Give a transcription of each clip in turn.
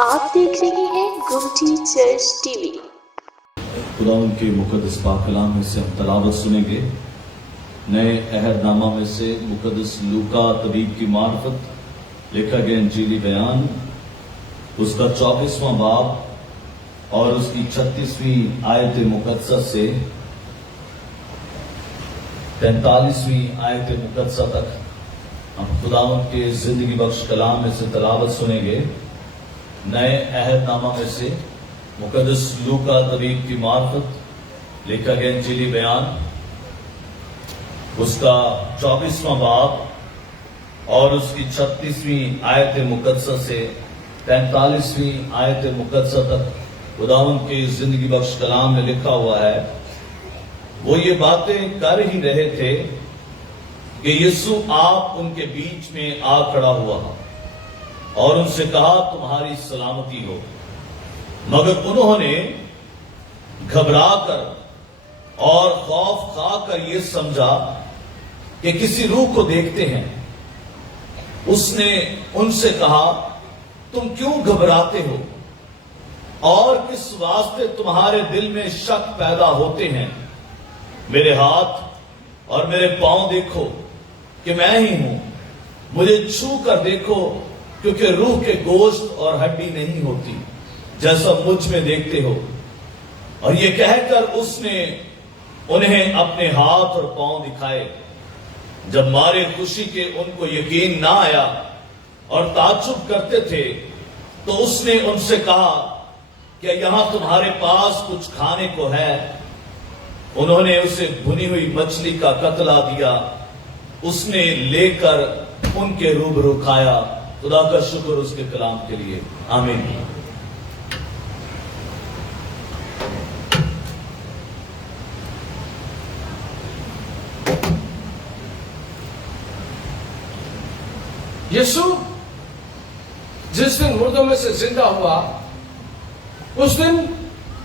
آپ دیکھ رہے ہیں گمٹی چرچ ٹی وی۔ خدا ان کے مقدس پاک کلام میں سے ہم تلاوت سنیں گے۔ نئے عہد نامہ میں سے مقدس لوکا طبیب کی معرفت لکھا گیا انجیلی بیان، اس کا 24واں باب اور اس کی 36ویں آیت مقدسہ سے 45ویں آیت مقدسہ تک ہم خدا ان کے زندگی بخش کلام میں سے تلاوت سنیں گے۔ نئے عہد نامہ میں سے مقدس لوکا طبیب کی معرفت لکھا گیا انجیلی بیان، اس کا 24واں باب اور اس کی 36ویں آیت مقدسہ سے 45ویں آیت مقدسہ تک خداوند کے زندگی بخش کلام میں لکھا ہوا ہے۔ وہ یہ باتیں کر ہی رہے تھے کہ یسوع آپ ان کے بیچ میں آ کھڑا ہوا اور ان سے کہا تمہاری سلامتی ہو، مگر انہوں نے گھبرا کر اور خوف کھا کر یہ سمجھا کہ کسی روح کو دیکھتے ہیں۔ اس نے ان سے کہا تم کیوں گھبراتے ہو اور کس واسطے تمہارے دل میں شک پیدا ہوتے ہیں؟ میرے ہاتھ اور میرے پاؤں دیکھو کہ میں ہی ہوں، مجھے چھو کر دیکھو کیونکہ روح کے گوشت اور ہڈی نہیں ہوتی جیسا مجھ میں دیکھتے ہو۔ اور یہ کہہ کر اس نے انہیں اپنے ہاتھ اور پاؤں دکھائے۔ جب مارے خوشی کے ان کو یقین نہ آیا اور تعجب کرتے تھے تو اس نے ان سے کہا کیا یہاں تمہارے پاس کچھ کھانے کو ہے؟ انہوں نے اسے بھنی ہوئی مچھلی کا قطلہ دیا، اس نے لے کر ان کے روبرو کھایا۔ خدا کا شکر اس کے کلام کے لیے، آمین۔ یسوع جس دن مردوں میں سے زندہ ہوا اس دن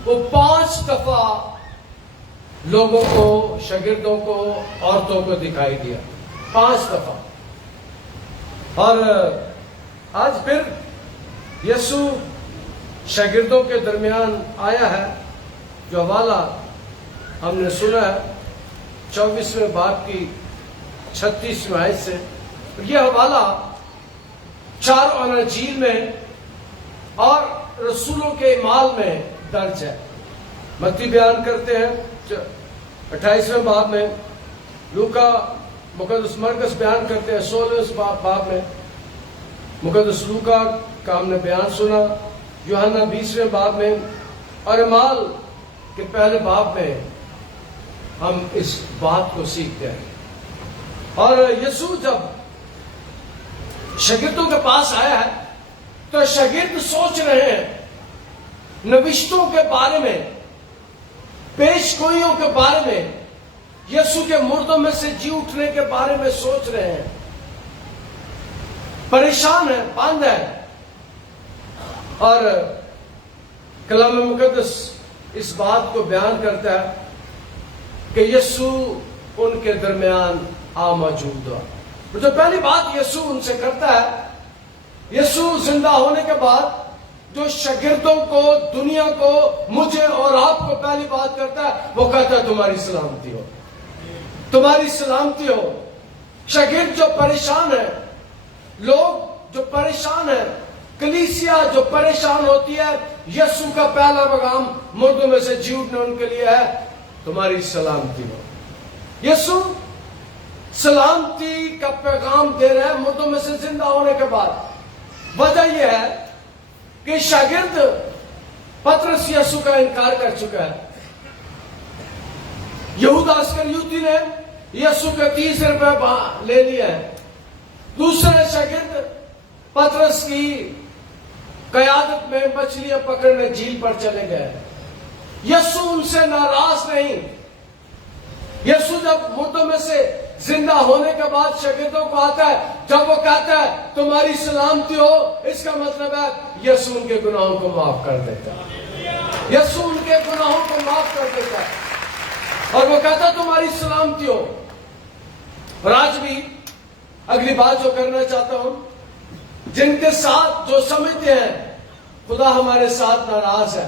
وہ 5 دفعہ لوگوں کو، شاگردوں کو، عورتوں کو دکھائی دیا، 5 دفعہ۔ اور آج پھر یسوع شاگردوں کے درمیان آیا ہے۔ جو حوالہ ہم نے سنا ہے 24ویں باب کی 36ویں آیت سے، یہ حوالہ 4 اناجیل میں اور رسولوں کے اعمال میں درج ہے۔ متی بیان کرتے ہیں 28ویں باب میں، لوکا مقدس مرکز بیان کرتے ہیں 16ویں باب میں، مقدس لوکا کا ہم نے بیان سنا یوحنا 20ویں باب میں، اور اعمال کے پہلے باب میں ہم اس بات کو سیکھتے ہیں۔ اور یسوع جب شاگردوں کے پاس آیا ہے تو شاگرد سوچ رہے ہیں نوشتوں کے بارے میں، پیش گوئیوں کے بارے میں، یسوع کے مردوں میں سے جی اٹھنے کے بارے میں سوچ رہے ہیں، پریشان ہے، بند ہے۔ اور کلام مقدس اس بات کو بیان کرتا ہے کہ یسوع ان کے درمیان آ موجود ہوا۔ جو پہلی بات یسوع ان سے کرتا ہے، یسوع زندہ ہونے کے بعد جو شاگردوں کو، دنیا کو، مجھے اور آپ کو پہلی بات کرتا ہے وہ کہتا ہے تمہاری سلامتی ہو، تمہاری سلامتی ہو۔ شاگرد جو پریشان ہے، لوگ جو پریشان ہیں، کلیسیا جو پریشان ہوتی ہے، یسوع کا پہلا پیغام مردوں میں سے جی اٹھنے ان کے لیے ہے تمہاری سلامتی ہو۔ یسوع سلامتی کا پیغام دے رہے ہیں مردوں میں سے زندہ ہونے کے بعد۔ وجہ یہ ہے کہ شاگرد پطرس یسوع کا انکار کر چکا ہے۔ یہودا اسکریوتی نے یسوع کے 30 روپے لے لیے ہیں۔ دوسرے شاگرد پطرس کی قیادت میں مچھلیاں پکڑنے جھیل پر چلے گئے۔ یسوع ان سے ناراض نہیں۔ یسوع جب مردوں میں سے زندہ ہونے کے بعد شاگردوں کو آتا ہے، جب وہ کہتا ہے تمہاری سلامتی ہو، اس کا مطلب ہے یسوع ان کے گناہوں کو معاف کر دیتا ہے۔ یسوع ان کے گناہوں کو معاف کر دیتا ہے اور وہ کہتا ہے تمہاری سلامتی ہو۔ اور آج بھی اگلی بات جو کرنا چاہتا ہوں، جن کے ساتھ جو سمجھتے ہیں خدا ہمارے ساتھ ناراض ہے،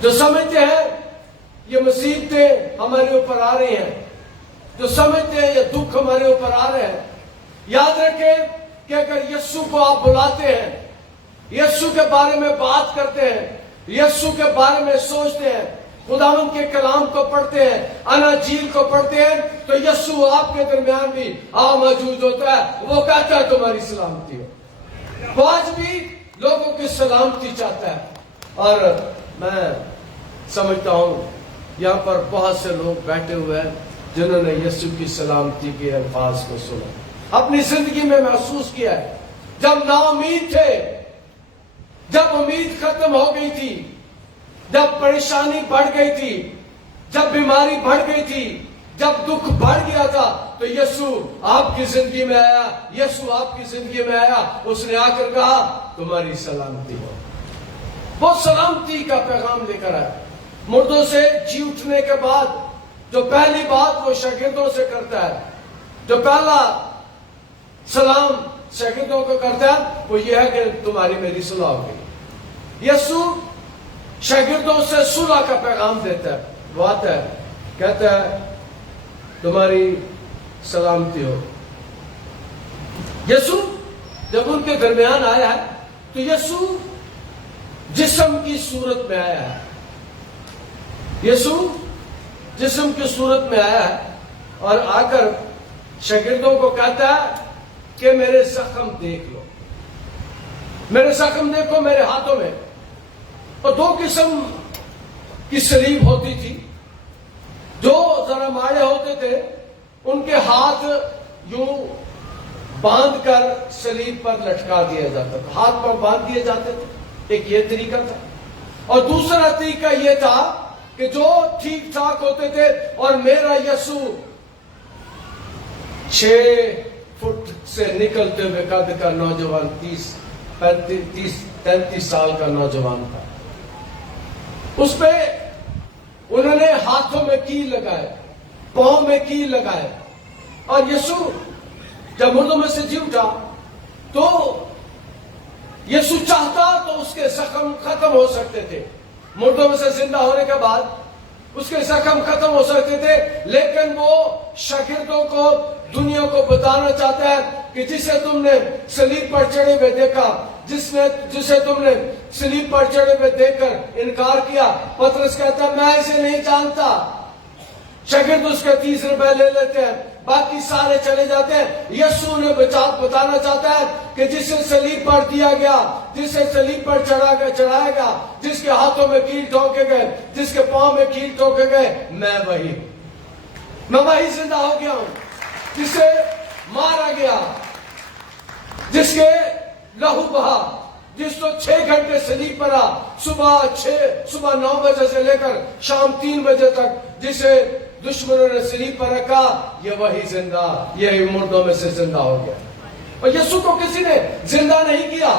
جو سمجھتے ہیں یہ مصیبتیں ہمارے اوپر آ رہی ہیں، جو سمجھتے ہیں یہ دکھ ہمارے اوپر آ رہے ہیں، یاد رکھیں کہ اگر یسوع کو آپ بلاتے ہیں، یسوع کے بارے میں بات کرتے ہیں، یسوع کے بارے میں سوچتے ہیں، خداوند کے کلام کو پڑھتے ہیں، اناجیل کو پڑھتے ہیں، تو یسوع آپ کے درمیان بھی موجود ہوتا ہے، وہ کہتا ہے تمہاری سلامتی ہو۔ وہ آج بھی لوگوں کی سلامتی چاہتا ہے، اور میں سمجھتا ہوں یہاں پر بہت سے لوگ بیٹھے ہوئے ہیں جنہوں نے یسوع کی سلامتی کے الفاظ کو سنا، اپنی زندگی میں محسوس کیا ہے۔ جب نا امید تھے، جب امید ختم ہو گئی تھی، جب پریشانی بڑھ گئی تھی، جب بیماری بڑھ گئی تھی، جب دکھ بڑھ گیا تھا، تو یسوع آپ کی زندگی میں آیا، یسوع آپ کی زندگی میں آیا، اس نے آ کر کہا تمہاری سلامتی ہو۔ وہ سلامتی کا پیغام لے کر آیا۔ مردوں سے جی اٹھنے کے بعد جو پہلی بات وہ شاگردوں سے کرتا ہے، جو پہلا سلام شاگردوں کو کرتا ہے، وہ یہ ہے کہ تمہاری میری صلح ہو گئی۔ یسوع شاگردوں سے صلح کا پیغام دیتا ہے، وہ آتا ہے کہتا ہے تمہاری سلامتی ہو۔ یسوع جب ان کے درمیان آیا ہے تو یسوع جسم کی صورت میں آیا ہے، یسوع جسم کی صورت میں آیا ہے، اور آ کر شاگردوں کو کہتا ہے کہ میرے زخم دیکھ لو، میرے زخم دیکھو میرے ہاتھوں میں۔ اور دو قسم کی صلیب ہوتی تھی، جو ذرا ماڑے ہوتے تھے ان کے ہاتھ یوں باندھ کر صلیب پر لٹکا دیا جاتا تھا، ہاتھ پر باندھ دیے جاتے تھے، ایک یہ طریقہ تھا۔ اور دوسرا طریقہ یہ تھا کہ جو ٹھیک ٹھاک ہوتے تھے، اور میرا یسوع 6 فٹ سے نکلتے ہوئے قد کا نوجوان، 33 سال کا نوجوان تھا، اس پہ انہوں نے ہاتھوں میں کیل لگائے، پاؤں میں کیل لگائے، اور یسوع جب مردوں میں سے جی اٹھا تو یسوع چاہتا تو اس کے زخم ختم ہو سکتے تھے، مردوں میں سے زندہ ہونے کے بعد اس کے زخم ختم ہو سکتے تھے، لیکن وہ شاگردوں کو، دنیا کو بتانا چاہتا ہے کہ جسے تم نے صلیب پر چڑھے ہوئے دیکھا، جسے تم نے صلیب پر چڑھے ہوئے دیکھ کر انکار کیا، پترس کہتا ہے میں اسے نہیں جانتا۔ شاگرد اس کے 30 روپے لے لیتے ہیں، باقی سارے چلے جاتے ہیں۔ یسوع نے بتانا چاہتا ہے کہ جسے صلیب پر دیا گیا، جسے صلیب پر چڑھایا گیا، جس کے ہاتھوں میں کیل ٹھوکے گئے، جس کے پاؤں میں کیل ٹھوکے گئے، میں وہی زندہ ہو گیا ہوں، جسے مارا گیا، جس کے لہو بہا، جس کو 6 گھنٹے صلیب پر رہا، صبح 9 بجے سے لے کر شام 3 بجے تک، جسے دشمنوں نے صلیب پر رکھا، یہ وہی زندہ، یہی مردوں میں سے زندہ ہو گیا۔ اور یسوع کو کسی نے زندہ نہیں کیا،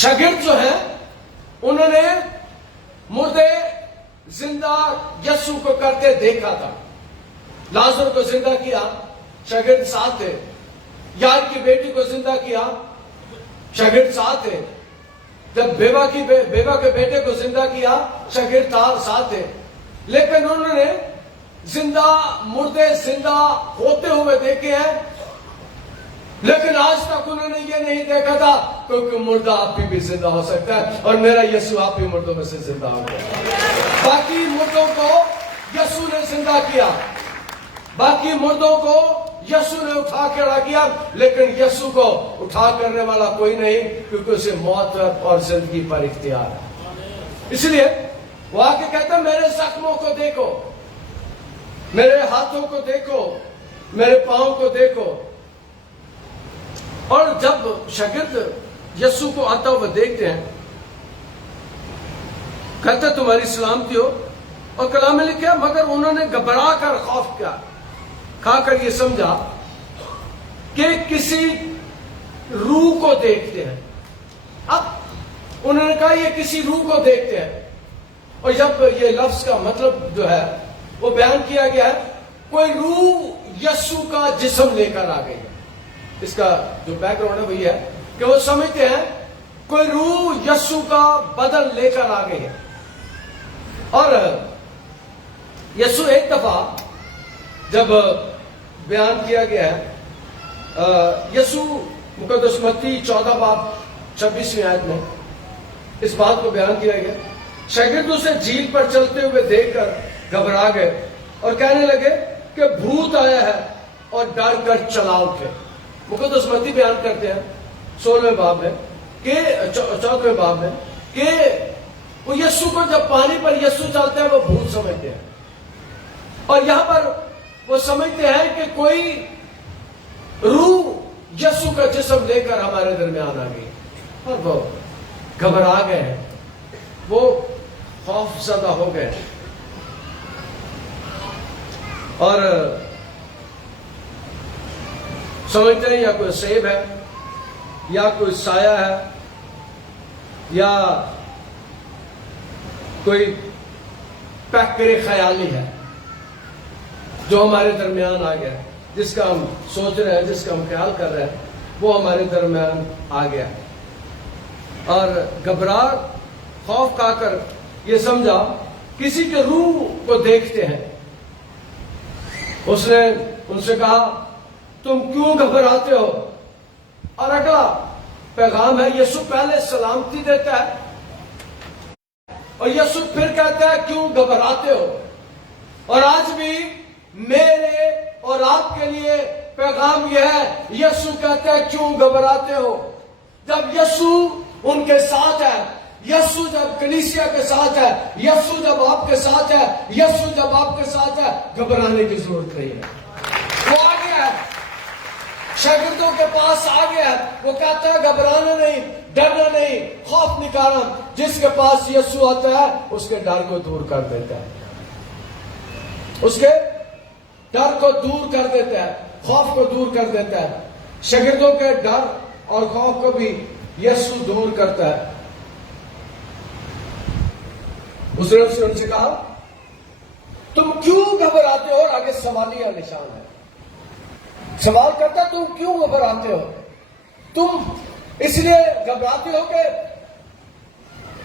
شاگرد جو ہیں انہوں نے مردے زندہ یسوع کو کرتے دیکھا تھا۔ لازر کو زندہ کیا، شاگرد ساتھ تھے۔ یار کی بیٹی کو زندہ کیا، شاگرد ساتھ تھے۔ جب بیوہ کے بیٹے کو زندہ کیا، شاگرد ساتھ تھے۔ لیکن انہوں نے مردے زندہ ہوتے ہوئے دیکھے ہیں، لیکن آج تک انہوں نے یہ نہیں دیکھا تھا کیونکہ مردہ آپ بھی زندہ ہو سکتا ہے، اور میرا یسوع آپ بھی مردوں میں سے زندہ ہو گیا۔ باقی مردوں کو یسوع نے زندہ کیا، باقی مردوں کو یسوع نے اٹھا کے رکھ دیا، لیکن یسوع کو اٹھا کرنے والا کوئی نہیں، کیونکہ اسے موت اور زندگی پر اختیار ہے۔ اس لیے وہ آ کے کہتا ہے میرے زخموں کو دیکھو، میرے ہاتھوں کو دیکھو، میرے پاؤں کو دیکھو۔ اور جب شاگرد یسوع کو آتا ہوا دیکھتے ہیں، کہتا تمہاری سلامتی ہو، اور کلام میں لکھا مگر انہوں نے گھبرا کر خوف کیا، کھا کر یہ سمجھا کہ کسی روح کو دیکھتے ہیں۔ اب انہوں نے کہا یہ کسی روح کو دیکھتے ہیں، اور جب یہ لفظ کا مطلب جو ہے وہ بیان کیا گیا ہے، کوئی روح یسوع کا جسم لے کر آ گئی ہے۔ اس کا جو بیک گراؤنڈ ہے وہ یہ ہے کہ وہ سمجھتے ہیں کوئی روح یسوع کا بدن لے کر آ گئی ہے. اور یسوع ایک دفعہ جب بیان کیا گیا ہے، یسوع مقدس متی 14 باب 26ویں آیت میں اس بات کو بیان کیا گیا. شاگرد اسے جھیل پر چلتے ہوئے دیکھ کر گھبرا گئے اور کہنے لگے کہ بھوت آیا ہے، اور ڈر کر چلا اٹھے. مقدس متی بیان کرتے ہیں 16ویں باب میں کہ 4ویں باب میں کہ وہ یسوع کو جب پانی پر یسوع چلتے ہیں وہ بھوت سمجھتے ہیں، اور یہاں پر وہ سمجھتے ہیں کہ کوئی روح یسوع کا جسم لے کر ہمارے درمیان آ گئی، اور وہ گھبرا گئے ہیں، وہ خوف زدہ ہو گئے اور سمجھتے ہیں یا کوئی سیب ہے یا کوئی سایہ ہے یا کوئی پیکر خیالی ہے جو ہمارے درمیان آ گیا، جس کا ہم سوچ رہے ہیں، جس کا ہم خیال کر رہے ہیں، وہ ہمارے درمیان آ گیا. اور گھبرا خوف کھا کر یہ سمجھا کسی کے روح کو دیکھتے ہیں. اس نے ان سے کہا تم کیوں گھبراتے ہو؟ اور اگلا پیغام ہے، یسوع پہلے سلامتی دیتا ہے اور یسوع پھر کہتا ہے کیوں گھبراتے ہو. اور آج بھی میرے اور آپ کے لیے پیغام یہ ہے، یسوع کہتا ہے کیوں گھبراتے ہو. جب یسوع ان کے ساتھ ہے، یسوع جب کنیسیا کے ساتھ ہے، یسوع جب آپ کے ساتھ ہے، یسوع جب آپ کے ساتھ ہے، گھبرانے کی ضرورت نہیں ہے. وہ آ گیا ہے، شاگردوں کے پاس آ گیا ہے. وہ کہتا ہے گھبرانا نہیں، ڈرنا نہیں، خوف نکالنا. جس کے پاس یسوع آتا ہے اس کے ڈر کو دور کر دیتا ہے، اس کے ڈر کو دور کر دیتا ہے، خوف کو دور کر دیتا ہے. شاگردوں کے ڈر اور خوف کو بھی یسوع دور کرتا ہے. اس نے ان سے کہا تم کیوں گھبراتے ہو؟ اور آگے سوالیہ نشان ہے. سوال کرتا تم کیوں گھبراتے ہو؟ تم اس لیے گھبراتے ہو کہ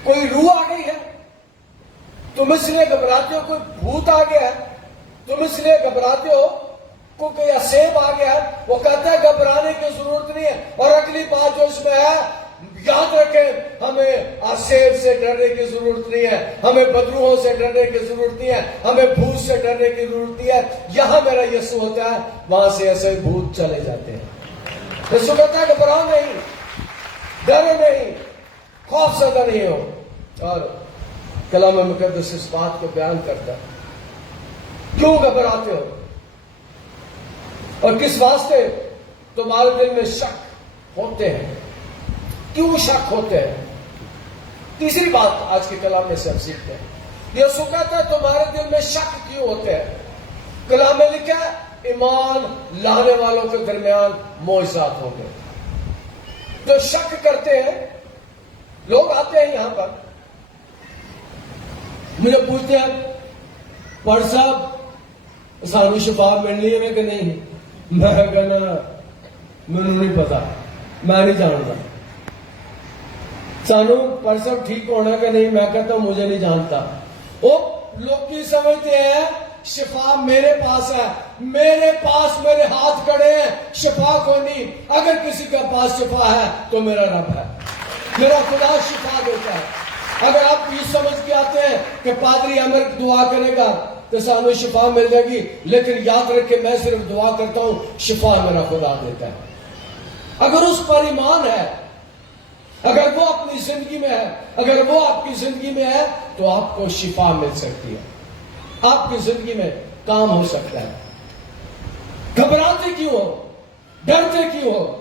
کوئی روح آ گئی ہے؟ تم اس لیے گھبراتے ہو کوئی بھوت آ گیا ہے؟ تم اس لیے گھبراتے ہو کوئی اسیب آ گیا ہے؟ وہ کہتا ہے گھبرانے کی ضرورت نہیں ہے. اور اگلی بات جو اس میں ہے، یاد رکھیں ہمیں اسیب سے ڈرنے کی ضرورت نہیں ہے، ہمیں بدروحوں سے ڈرنے کی ضرورت نہیں ہے، ہمیں بھوت سے ڈرنے کی ضرورت نہیں ہے. یہاں میرا یسوع ہوتا ہے، وہاں سے ایسے بھوت چلے جاتے ہیں. یسوع کہتا ہے گھبراؤ نہیں، ڈرو نہیں، خوف زدہ نہیں ہو. اور کلام مقدس اس بات کو بیان کرتا ہے کیوں گھبراتے ہو اور کس واسطے تمہارے دل میں شک ہوتے ہیں. کیوں شک ہوتے ہیں؟ تیسری بات آج کے کلام میں سے ہم سیکھتے ہیں. یسوع کہتا ہے تمہارے دل میں شک کیوں ہوتے ہیں؟ کلام میں لکھا ہے ایمان لانے والوں کے درمیان معجزات ہوں گے. جو شک کرتے ہیں، لوگ آتے ہیں یہاں پر مجھے پوچھتے ہیں پڑھ صاحب سانو شفا ملنی ہے کہ نہیں؟ میں کہنا مجھے نہیں پتا، میں نہیں جانتا. سانو پڑھ صاحب ٹھیک ہونا کہ نہیں؟ میں کہتا ہوں مجھے نہیں جانتا. وہ لوگ کی سمجھتے ہیں شفا میرے پاس ہے، میرے پاس میرے ہاتھ کڑے ہیں، شفا کوئی نہیں. اگر کسی کے پاس شفا ہے تو میرا رب ہے، میرا خدا شفا دیتا ہے. اگر آپ یہ سمجھ کے آتے ہیں کہ پادری امر دعا کرے گا تو سانو شفا مل جائے گی، لیکن یاد رکھے میں صرف دعا کرتا ہوں، شفا میرا خدا دیتا ہے. اگر اس پر ایمان ہے، اگر وہ اپنی زندگی میں ہے، اگر وہ آپ کی زندگی میں ہے تو آپ کو شفا مل سکتی ہے، آپ کی زندگی میں کام ہو سکتا ہے. گھبراتے کیوں ہو؟ ڈرتے کیوں ہو؟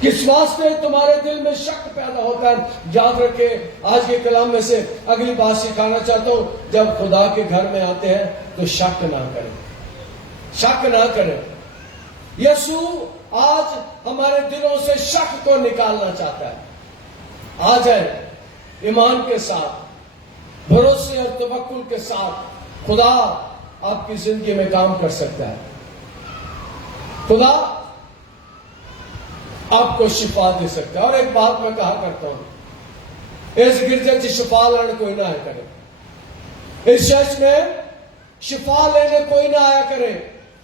کس واسطے تمہارے دل میں شک پیدا ہوتا ہے؟ یاد رکھے آج کے کلام میں سے اگلی بات سکھانا چاہتا ہوں، جب خدا کے گھر میں آتے ہیں تو شک نہ کریں، شک نہ کریں. یسوع آج ہمارے دلوں سے شک کو نکالنا چاہتا ہے. آ جائیں ایمان کے ساتھ، بھروسے اور توکل کے ساتھ. خدا آپ کی زندگی میں کام کر سکتا ہے. خدا آپ کو شفا دے سکتا ہے. اور ایک بات میں کہا کرتا ہوں, اس گرجے کی شفا لینے کوئی نہ آیا کرے, اس چرچ میں شفا لینے کوئی نہ آیا کرے.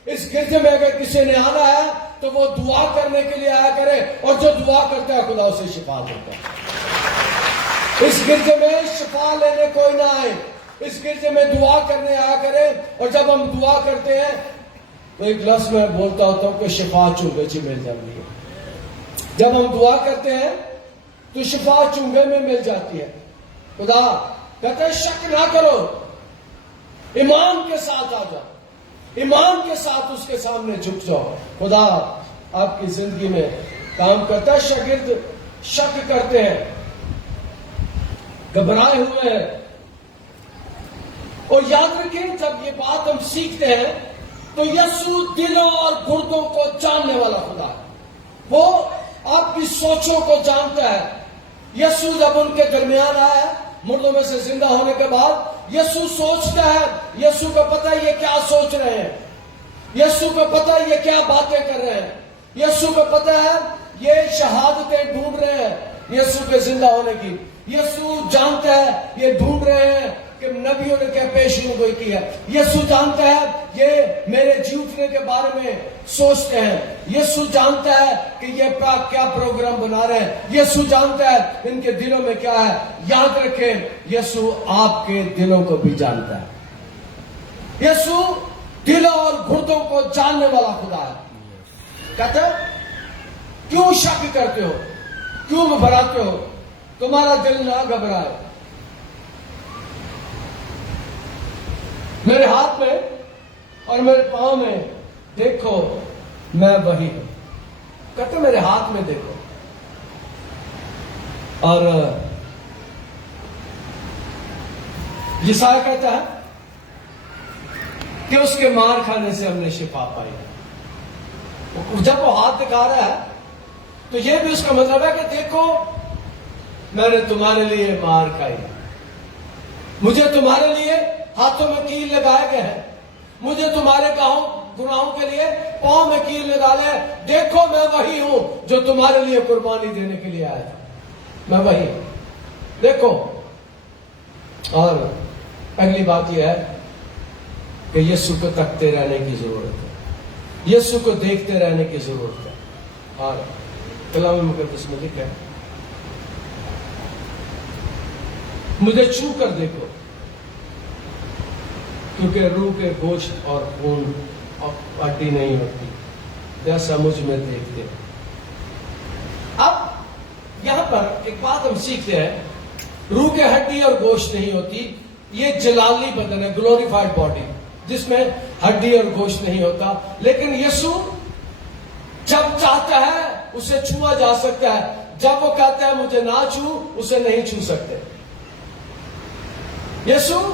اس گرجے میں اگر کسی نے آنا ہے تو وہ دعا کرنے کے لیے آیا کرے, اور جو دعا کرتا ہے خدا اسے شفا دیتا ہے. اس گرجے میں شفا لینے کوئی نہ آئے, اس گرجے میں دعا کرنے آیا کرے. اور جب ہم دعا کرتے ہیں تو ایک لفظ میں بولتا ہوتا ہوں کہ شفا چونگے چی مل جاتی ہے. جب ہم دعا کرتے ہیں تو شفا چونگے میں مل جاتی ہے. خدا کہتا ہے شک نہ کرو, ایمان کے ساتھ آ جاؤ, ایمان کے ساتھ اس کے سامنے جھک جاؤ. خدا آپ کی زندگی میں کام کرتا ہے. شاگرد شک کرتے ہیں, گھبرائے ہوئے ہیں. اور یاد رکھیں جب یہ بات ہم سیکھتے ہیں تو یسوع دلوں اور گردوں کو جاننے والا خدا ہے. وہ آپ کی سوچوں کو جانتا ہے. یسوع جب ان کے درمیان آیا مردوں میں سے زندہ ہونے کے بعد, یسوع سوچتا ہے, یسوع کو پتہ ہے یہ کیا سوچ رہے ہیں, یسوع کو پتہ ہے یہ کیا باتیں کر رہے ہیں, یسوع کو پتہ ہے یہ شہادتیں ڈھونڈ رہے ہیں یسوع کے زندہ ہونے کی. یسوع جانتا ہے یہ ڈھونڈ رہے ہیں کہ نبیوں نے کیا پیشین گوئی کی ہے. یسوع جانتا ہے یہ میرے جی اٹھنے کے بارے میں سوچتے ہیں. یسوع جانتا ہے کہ یہ کیا پروگرام بنا رہے ہیں. یسوع جانتا ہے ان کے دلوں میں کیا ہے. یاد رکھیں یسوع آپ کے دلوں کو بھی جانتا ہے. یسوع دلوں اور گردوں کو جاننے والا خدا ہے. کہتے ہیں کیوں شک کرتے ہو, کیوں گھبراتے ہو, تمہارا دل نہ گھبرائے. میرے ہاتھ میں اور میرے پاؤں میں دیکھو میں وہی ہوں. کہتے میرے ہاتھ میں دیکھو. اور یسایا کہتا ہے کہ اس کے مار کھانے سے ہم نے شفا پائی. جب وہ ہاتھ دکھا رہا ہے تو یہ بھی اس کا مطلب ہے کہ دیکھو میں نے تمہارے لیے مار کھائی, مجھے تمہارے لیے ہاتھوں میں کیل لگائے گئے ہیں, مجھے تمہارے گناہوں کے لیے پاؤں میں کیل لگا لے. دیکھو میں وہی ہوں جو تمہارے لیے قربانی دینے کے لیے آیا تھا. میں وہی ہوں, دیکھو. اور اگلی بات یہ ہے کہ یسوع کو تکتے رہنے کی ضرورت ہے, یسوع کو دیکھتے رہنے کی ضرورت ہے. اور کلام مقدس میں لکھا ہے مجھے چھو کر دیکھو کیونکہ روح کے گوشت اور خون ہڈی نہیں ہوتی جیسا مجھ میں دیکھتے. اب یہاں پر ایک بات ہم سیکھتے ہیں, روح کے ہڈی اور گوشت نہیں ہوتی. یہ جلالی بدن ہے, گلوریفائڈ باڈی, جس میں ہڈی اور گوشت نہیں ہوتا. لیکن یسوع جب چاہتا ہے اسے چھوا جا سکتا ہے, جب وہ کہتا ہے مجھے نہ چھو اسے نہیں چھو سکتے. یسوع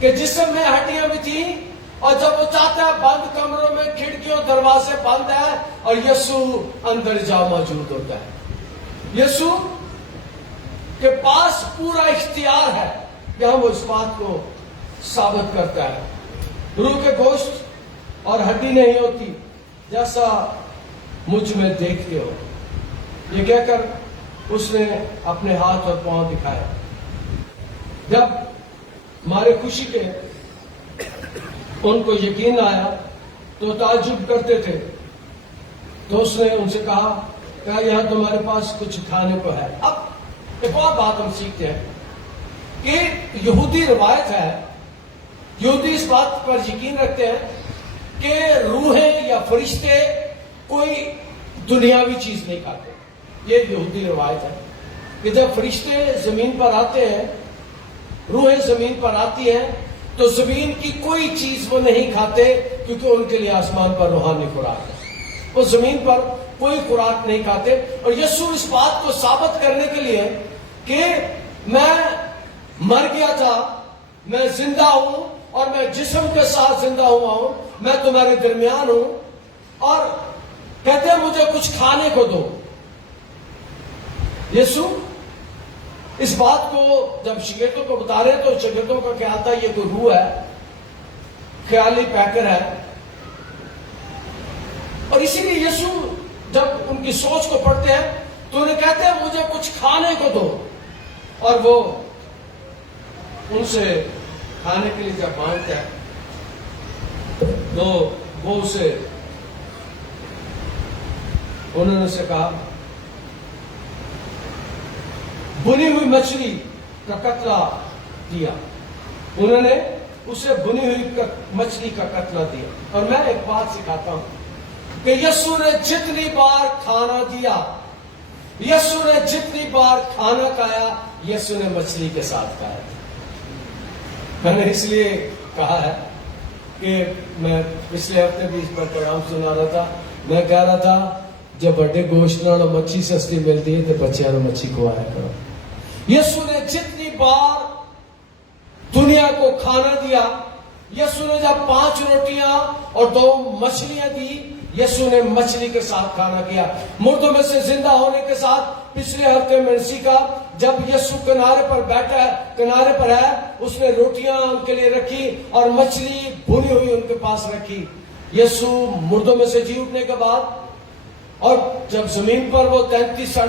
کہ جسم میں ہڈیاں بھی تھیں, اور جب وہ چاہتا ہے بند کمروں میں کھڑکیوں دروازے بند ہے اور یسوع اندر جا موجود ہوتا ہے. یسوع کے پاس پورا اختیار ہے. یہاں وہ اس بات کو ثابت کرتا ہے. روح کے گوشت اور ہڈی نہیں ہوتی جیسا مجھ میں دیکھتے ہو. یہ کہہ کر اس نے اپنے ہاتھ اور پاؤں دکھائے. جب ہمارے خوشی کے ان کو یقین آیا تو تعجب کرتے تھے, تو اس نے ان سے کہا کہ یہاں تمہارے پاس کچھ کھانے کو ہے. اب ایک اور بات ہم سیکھتے ہیں کہ یہودی روایت ہے, یہودی اس بات پر یقین رکھتے ہیں کہ روحیں یا فرشتے کوئی دنیاوی چیز نہیں کھاتے. یہ یہودی روایت ہے کہ جب فرشتے زمین پر آتے ہیں, روحیں زمین پر آتی ہیں, تو زمین کی کوئی چیز وہ نہیں کھاتے کیونکہ ان کے لیے آسمان پر روحانی خوراک ہے. وہ زمین پر کوئی خوراک نہیں کھاتے. اور یسوع اس بات کو ثابت کرنے کے لیے کہ میں مر گیا تھا, میں زندہ ہوں اور میں جسم کے ساتھ زندہ ہوا ہوں, میں تمہارے درمیان ہوں, اور کہتے ہیں مجھے کچھ کھانے کو دو. یسوع اس بات کو جب شاگردوں کو بتا رہے تو شاگردوں کا خیال تھا یہ کوئی روح ہے, خیالی پیکر ہے. اور اسی لیے یسوع جب ان کی کی سوچ کو پڑھتے ہیں تو انہیں کہتے ہیں مجھے کچھ کھانے کو دو. اور وہ ان سے کھانے کے لیے جب مانگتا ہے تو وہ اسے انہوں نے سے کہا بنی ہوئی مچھلی کا کتلا دیا. انہوں نے اسے بنی ہوئی مچھلی کا کتلا دیا. اور میں ایک بات سکھاتا ہوں کہ یسوع نے جتنی بار کھانا دیا، یسوع نے جتنی بار کھانا کھایا، یسوع نے مچھلی کے ساتھ کھایا. میں نے اس لیے کہا ہے کہ میں پچھلے ہفتے بھی اس پر پیغام سنا رہا تھا. میں کہہ رہا تھا جب بڑے گوشت نہ مچھی سستی ملتی ہے تو بچیاں مچھی کھوایا کرو. یسوع نے جتنی بار دنیا کو کھانا دیا، یسوع نے جب 5 روٹیاں اور 2 مچھلیاں دی، یسوع نے مچھلی کے ساتھ کھانا کیا. مردوں میں سے زندہ ہونے کے ساتھ پچھلے ہفتے میں سیکھا جب یسوع کنارے پر بیٹھا ہے، کنارے پر ہے، اس نے روٹیاں ان کے لیے رکھی اور مچھلی بھنی ہوئی ان کے پاس رکھی. یسوع مردوں میں سے جی اٹھنے کے بعد اور جب زمین پر وہ 33 سال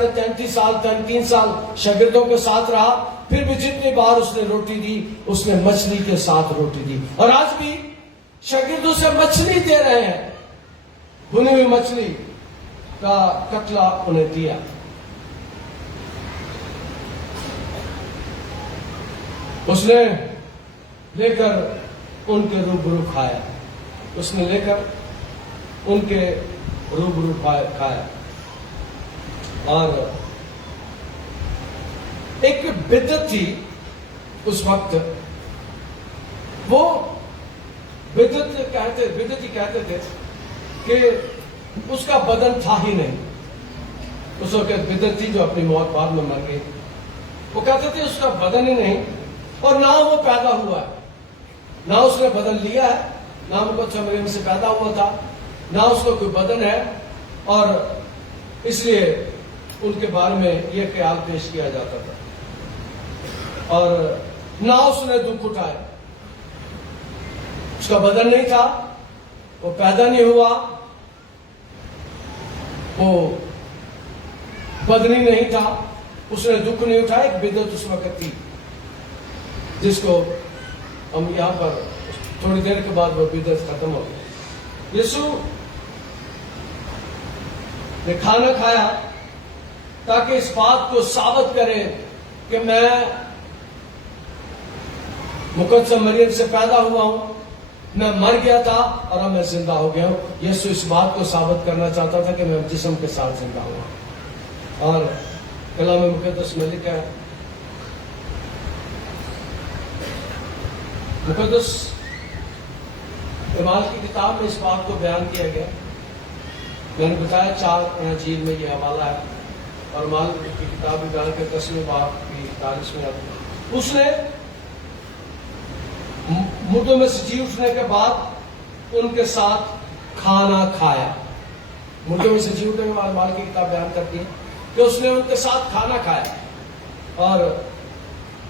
3 سال شاگردوں کے ساتھ رہا، پھر بھی جتنی بار اس نے روٹی دی اس نے مچھلی کے ساتھ روٹی دی. اور آج بھی شاگردوں سے مچھلی دے رہے ہیں، بھنی ہوئی مچھلی کا کتلا انہیں دیا. اس نے لے کر ان کے روبرو کھایا، اس نے لے کر ان کے روبرو کھایا. اور ایک بدعت تھی اس وقت، وہ بدعتی کہتے تھے کہ اس کا بدن تھا ہی نہیں. اس وقت بدعت تھی جو اپنی موت بعد میں مر گئی. وہ کہتے تھے اس کا بدن ہی نہیں، اور نہ وہ پیدا ہوا ہے، نہ اس نے بدن لیا ہے، نہ مقدس مریم سے پیدا ہوا تھا، نہ اس کو کوئی بدن ہے. اور اس لیے ان کے بارے میں یہ خیال پیش کیا جاتا تھا. اور نہ اس نے دکھ اٹھائے، اس کا بدن نہیں تھا، وہ پیدا نہیں ہوا، وہ بدنی نہیں تھا، اس نے دکھ نہیں اٹھایا. ایک بدعت اس وقت تھی جس کو ہم یہاں پر تھوڑی دیر کے بعد وہ بدعت ختم ہو گئی. یسوع نے کھانا کھایا تاکہ اس بات کو ثابت کرے کہ میں مقدس مریم سے پیدا ہوا ہوں، میں مر گیا تھا اور اب میں زندہ ہو گیا ہوں. یسوع اس بات کو ثابت کرنا چاہتا تھا کہ میں جسم کے ساتھ زندہ ہوا. اور کلام مقدس میں لکھا ہے، مقدس اعمال کی کتاب میں اس بات کو بیان کیا گیا. میں نے بتایا 4 اناجیل میں یہ حوالہ ہے، اور اعمال کی کتاب بھی بیان کے 10ویں باب کی 41ویں آیت. اس نے مردوں میں سے جی اٹھنے کے بعد ان کے ساتھ کھانا کھایا. مردوں میں سے جی اٹھنے کے بعد اعمال کی کتاب بیان کرتی ہے کہ اس نے ان کے ساتھ کھانا کھایا. اور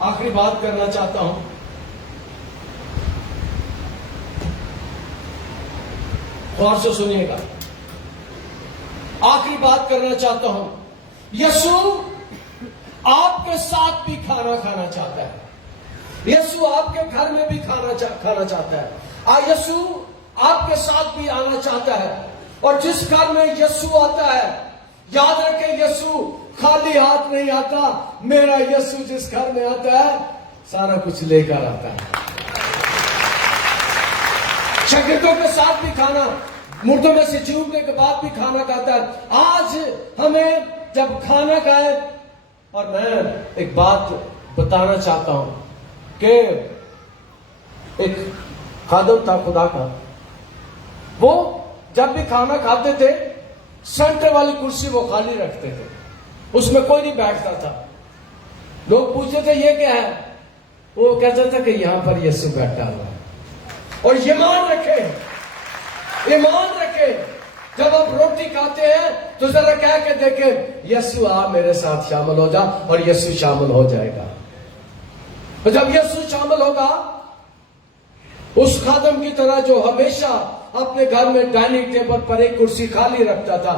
آخری بات کرنا چاہتا ہوں، غور سے سنیے گا، آخری بات کرنا چاہتا ہوں. یسوع آپ کے ساتھ بھی کھانا کھانا چاہتا ہے. یسوع آپ کے گھر میں بھی کھانا چاہتا ہے. یسوع آپ کے ساتھ بھی آنا چاہتا ہے. اور جس گھر میں یسوع آتا ہے، یاد رکھیں یسوع خالی ہاتھ نہیں آتا. میرا یسوع جس گھر میں آتا ہے سارا کچھ لے کر آتا ہے. شاگردوں کے ساتھ بھی کھانا، مردوں میں سے جی اٹھنے کے بعد بھی کھانا کھاتا ہے. آج ہمیں جب کھانا کھائے، اور میں ایک بات بتانا چاہتا ہوں کہ ایک خادم تھا خدا کا، وہ جب بھی کھانا کھاتے تھے سینٹر والی کرسی وہ خالی رکھتے تھے، اس میں کوئی نہیں بیٹھتا تھا. لوگ پوچھتے تھے یہ کیا ہے، وہ کہتا تھا کہ یہاں پر یسوع بیٹھا ہوا ہے. اور ایمان رکھے جب آپ روٹی کھاتے ہیں تو ذرا کہہ کے دیکھیں یسوع آ میرے ساتھ شامل ہو جا، اور یسوع شامل ہو جائے گا. اور جب یسوع شامل ہوگا، اس خادم کی طرح جو ہمیشہ اپنے گھر میں ڈائننگ ٹیبل پر ایک کرسی خالی رکھتا تھا،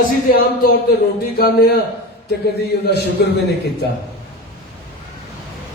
ਅਸੀਂ ਤੇ ਆਮ ਤੌਰ ਤੇ ਰੋਟੀ ਖਾਂਦੇ ਆ ਤੇ ਕਦੀ ਉਹਦਾ ਸ਼ੁਕਰ ਵੀ ਨਹੀਂ ਕੀਤਾ,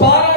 12